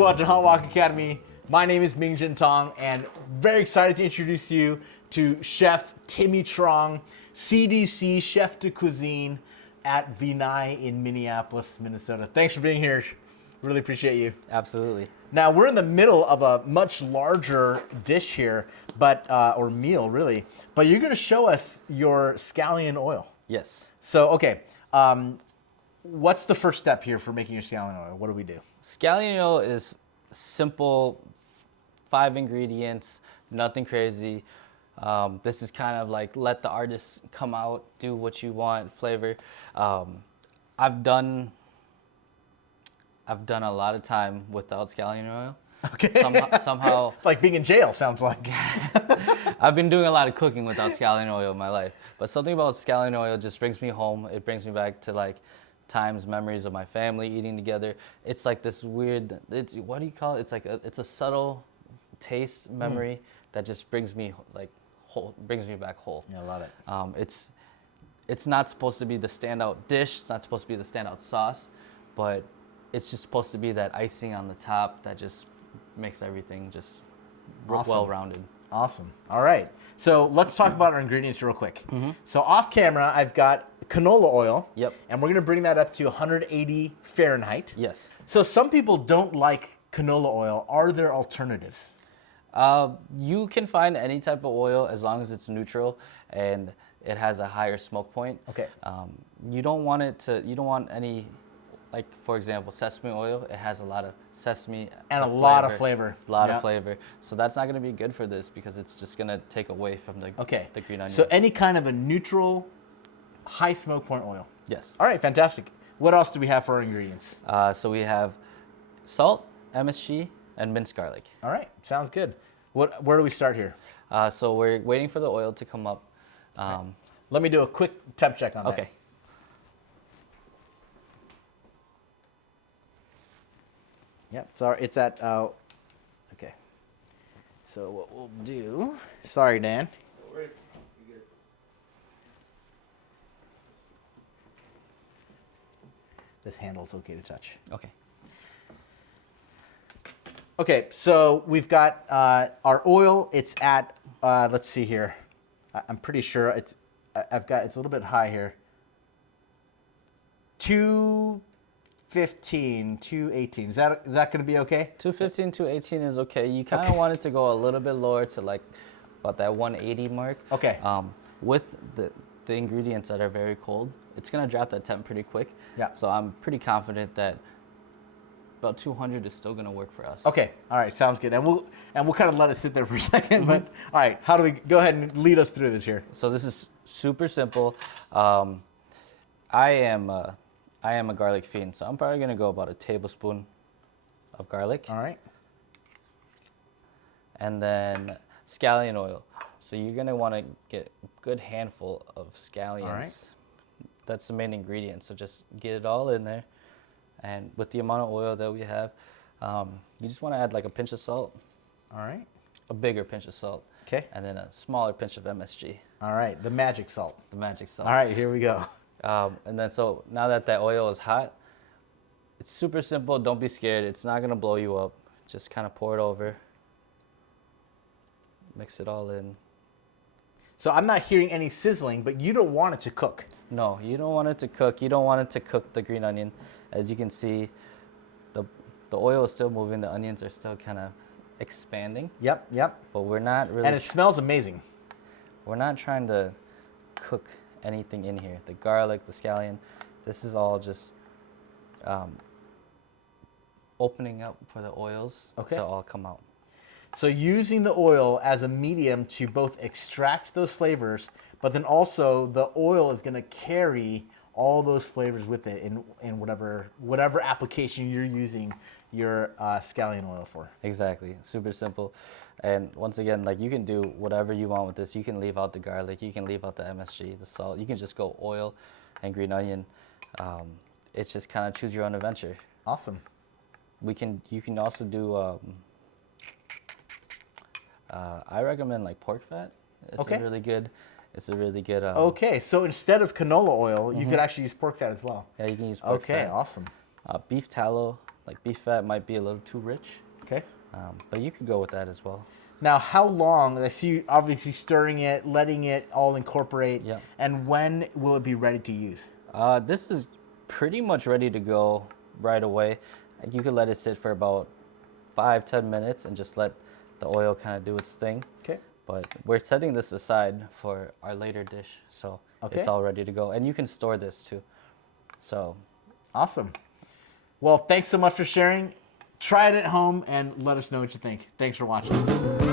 You're watching Wok Academy. My name is Mingjin Tong, and very excited to introduce you to Chef Timmy Truong, CDC Chef de Cuisine at Vinai in Minneapolis, Minnesota. Thanks for being here. Really appreciate you. Absolutely. Now, we're in the middle of a much larger dish here, but or meal, really. But you're going to show us your scallion oil. Yes. So, okay. What's the first step here for making your scallion oil? What do we do? Scallion oil is simple, 5 ingredients, nothing crazy. This is kind of like let the artist come out, do what you want, flavor. I've done a lot of time without scallion oil. Okay. Somehow like being in jail sounds like. I've been doing a lot of cooking without scallion oil in my life. But something about scallion oil just brings me home. It brings me back to like times, memories of my family eating together. It's like this weird, what do you call it? It's like it's a subtle taste memory that just brings me like whole, brings me back whole. Yeah, I love it. It's not supposed to be the standout dish. It's not supposed to be the standout sauce, but it's just supposed to be that icing on the top that just makes everything just Awesome. well-rounded. Awesome. All right. So let's talk about our ingredients real quick. So off camera, I've got canola oil. Yep. And we're going to bring that up to 180 Fahrenheit. Yes. So some people don't like canola oil. Are there alternatives? You can find any type of oil as long as it's neutral and it has a higher smoke point. Okay. You don't want any, like for example, sesame oil. It has a lot of sesame and a lot of flavor. A lot of flavor. So that's not going to be good for this because it's just going to take away from the green onion. So any kind of a neutral, high smoke point oil. Yes. All right, fantastic. What else do we have for our ingredients? So we have salt, MSG, and minced garlic. All right, sounds good. Where do we start here? So we're waiting for the oil to come up. Okay. Let me do a quick temp check on that. Okay. Yep, it's at, okay. So what we'll do, sorry, Dan. No worries. You good. This handle's okay to touch. Okay. Okay, so we've got our oil. It's at, let's see here. I'm pretty sure it's a little bit high here. 215, 218. Is that going to be okay? 215, 218 is okay. You kind of want it to go a little bit lower to like about that 180 mark. Okay. With the ingredients that are very cold, it's gonna drop that temp pretty quick. Yeah. So I'm pretty confident that about 200 is still gonna work for us. Okay. All right. Sounds good. And we'll kind of let it sit there for a second. But all right, how do we go ahead and lead us through this here? So this is super simple. I am a garlic fiend, so I'm probably gonna go about a tablespoon of garlic. All right. And then scallion oil. So you're gonna want to get a good handful of scallions. All right. That's the main ingredient. So just get it all in there. And with the amount of oil that we have, you just want to add like a pinch of salt. All right. A bigger pinch of salt. Okay. And then a smaller pinch of MSG. All right. The magic salt. The magic salt. All right. Here we go. And then so now that oil is hot, it's super simple. Don't be scared. It's not gonna blow you up. Just kind of pour it over. Mix it all in. So I'm not hearing any sizzling, but you don't want it to cook. No, you don't want it to cook. You don't want it to cook the green onion. As you can see, the oil is still moving. The onions are still kind of expanding. Yep, yep. But we're not really. And it smells amazing. We're not trying to cook anything in here. The garlic, the scallion, this is all just opening up for the oils to all come out. So using the oil as a medium to both extract those flavors, but then also the oil is going to carry all those flavors with it in whatever application you're using your scallion oil for. Exactly, super simple. And once again, like you can do whatever you want with this. You can leave out the garlic, you can leave out the MSG, the salt. You can just go oil and green onion. It's just kind of choose your own adventure. Awesome. You can also do. I recommend like pork fat. It's a really good. Okay, so instead of canola oil, you could actually use pork fat as well. Yeah, you can use pork fat. Okay, awesome. Beef tallow Like beef fat might be a little too rich, Okay. but you could go with that as well. Now, how long? I see you obviously stirring it, letting it all incorporate. Yeah. And when will it be ready to use? This is pretty much ready to go right away. You could let it sit for about 5-10 minutes and just let the oil kind of do its thing. Okay. But we're setting this aside for our later dish, so Okay. it's all ready to go. And you can store this too. So Awesome. Well, thanks so much for sharing. Try it at home and let us know what you think. Thanks for watching.